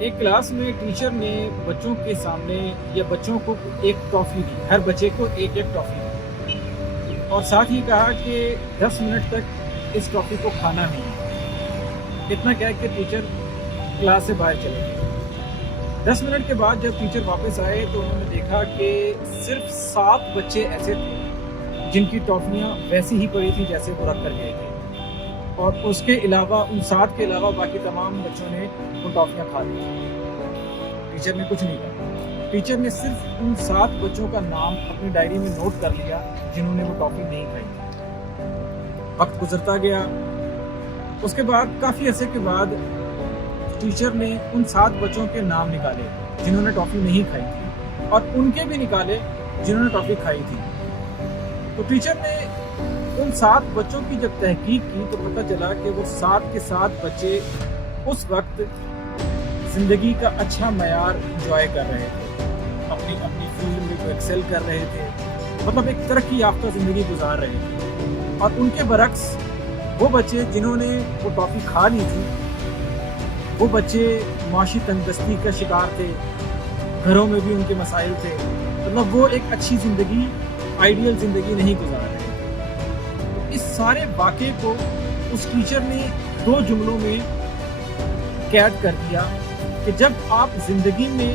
ایک کلاس میں ٹیچر نے بچوں کے سامنے یا بچوں کو ایک ٹافی دی، ہر بچے کو ایک ایک ٹافی دی، اور ساتھ ہی کہا کہ 10 منٹ تک اس ٹافی کو کھانا نہیں ہے۔ اتنا کہہ کے ٹیچر کلاس سے باہر چلے گئے۔ 10 منٹ کے بعد جب ٹیچر واپس آئے تو انہوں نے دیکھا کہ صرف 7 بچے ایسے تھے جن کی ٹافیاں ویسی ہی پڑی تھیں جیسے وہ رکھ کر گئے تھے، اور اس کے علاوہ ان 7 کے علاوہ باقی تمام بچوں نے وہ ٹافیاں کھا لی۔ ٹیچر نے کچھ نہیں کہا، ٹیچر نے صرف ان 7 بچوں کا نام اپنی ڈائری میں نوٹ کر لیا جنہوں نے وہ ٹافی نہیں کھائی تھی۔ وقت گزرتا گیا، اس کے بعد کافی عرصے کے بعد ٹیچر نے ان 7 بچوں کے نام نکالے جنہوں نے ٹافی نہیں کھائی تھی، اور ان کے بھی نکالے جنہوں نے ٹافی کھائی تھی۔ تو ٹیچر نے ان 7 بچوں کی جب تحقیق کی تو پتہ چلا کہ وہ 7 کے 7 بچے اس وقت زندگی کا اچھا معیار انجوائے کر رہے تھے، اپنی فیلڈ میں ایکسل کر رہے تھے، مطلب ایک ترقی یافتہ زندگی گزار رہے تھے۔ اور ان کے برعکس وہ بچے جنہوں نے وہ ٹافی کھا لی تھی، وہ بچے معاشی تنگدستی کا شکار تھے، گھروں میں بھی ان کے مسائل تھے، مطلب وہ ایک اچھی زندگی، آئیڈیل زندگی نہیں گزار رہے تھے۔ اس سارے واقعے کو اس ٹیچر نے 2 جملوں میں قید کر دیا کہ جب آپ زندگی میں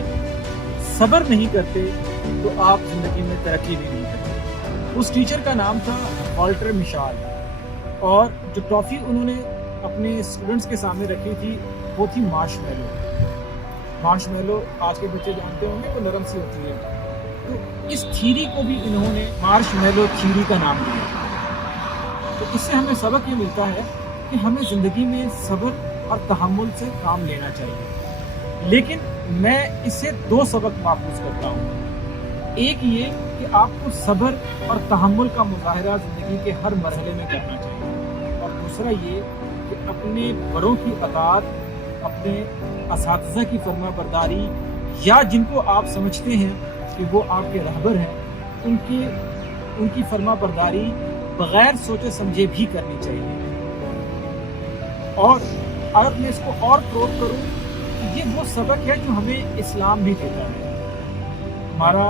صبر نہیں کرتے تو آپ زندگی میں ترقی بھی نہیں کرتے۔ اس ٹیچر کا نام تھا والٹر مشال، اور جو ٹافی انہوں نے اپنے اسٹوڈنٹس کے سامنے رکھی تھی وہ تھی مارش میلو۔ مارش میلو آج کے بچے جانتے ہوں گے تو نرم سی ہوتی ہے، تو اس تھیری کو بھی انہوں نے مارش میلو تھیری کا نام دیا۔ تو اس سے ہمیں سبق یہ ملتا ہے کہ ہمیں زندگی میں صبر اور تحمل سے کام لینا چاہیے، لیکن میں اس سے 2 سبق محفوظ کرتا ہوں۔ ایک یہ کہ آپ کو صبر اور تحمل کا مظاہرہ زندگی کے ہر مرحلے میں کرنا چاہیے، اور دوسرا یہ کہ اپنے بڑوں کی اطاعت، اپنے اساتذہ کی فرما برداری، یا جن کو آپ سمجھتے ہیں کہ وہ آپ کے رہبر ہیں، ان کی فرما برداری بغیر سوچے سمجھے بھی کرنی چاہیے۔ اور اگر میں اس کو اور پروو کروں، یہ وہ سبق ہے جو ہمیں اسلام بھی دیتا ہے۔ ہمارا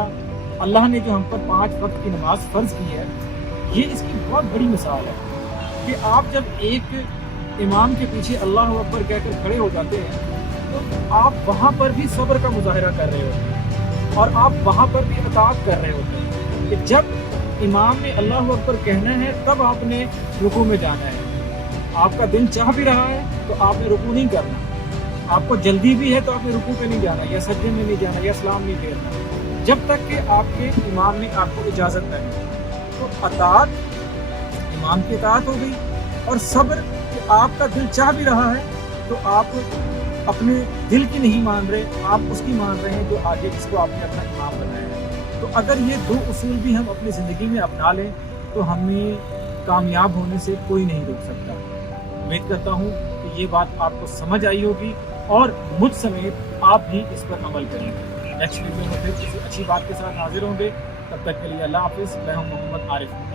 اللہ نے جو ہم پر 5 وقت کی نماز فرض کی ہے، یہ اس کی بہت بڑی مثال ہے کہ آپ جب ایک امام کے پیچھے اللہ اکبر کہہ کر کھڑے ہو جاتے ہیں تو آپ وہاں پر بھی صبر کا مظاہرہ کر رہے ہوتے ہیں، اور آپ وہاں پر بھی اطاعت کر رہے ہوتے ہیں کہ جب امام نے اللہ اکبر کہنا ہے تب آپ نے رکوع میں جانا ہے۔ آپ کا دل چاہ بھی رہا ہے تو آپ نے رکوع نہیں کرنا، آپ کو جلدی بھی ہے تو آپ نے رکوع پہ نہیں جانا، یا سجدے میں نہیں جانا، یا سلام نہیں پھیرنا، جب تک کہ آپ کے امام نے آپ کو اجازت نہ دی۔ تو اطاعت، امام کی اطاعت ہو گئی، اور صبر کہ آپ کا دل چاہ بھی رہا ہے تو آپ اپنے دل کی نہیں مان رہے، آپ اس کی مان رہے ہیں جو آگے جس کو آپ نے اپنا امام بنایا ہے۔ تو اگر یہ 2 اصول بھی ہم اپنی زندگی میں اپنا لیں تو ہمیں کامیاب ہونے سے کوئی نہیں روک سکتا۔ امید کرتا ہوں کہ یہ بات آپ کو سمجھ آئی ہوگی، اور مجھ سمیت آپ بھی اس پر عمل کریں گے۔ نیکسٹ ویڈیو میں پھر کسی اچھی بات کے ساتھ حاضر ہوں گے، تب تک کے لیے اللہ حافظ۔ میں ہوں محمد عارف۔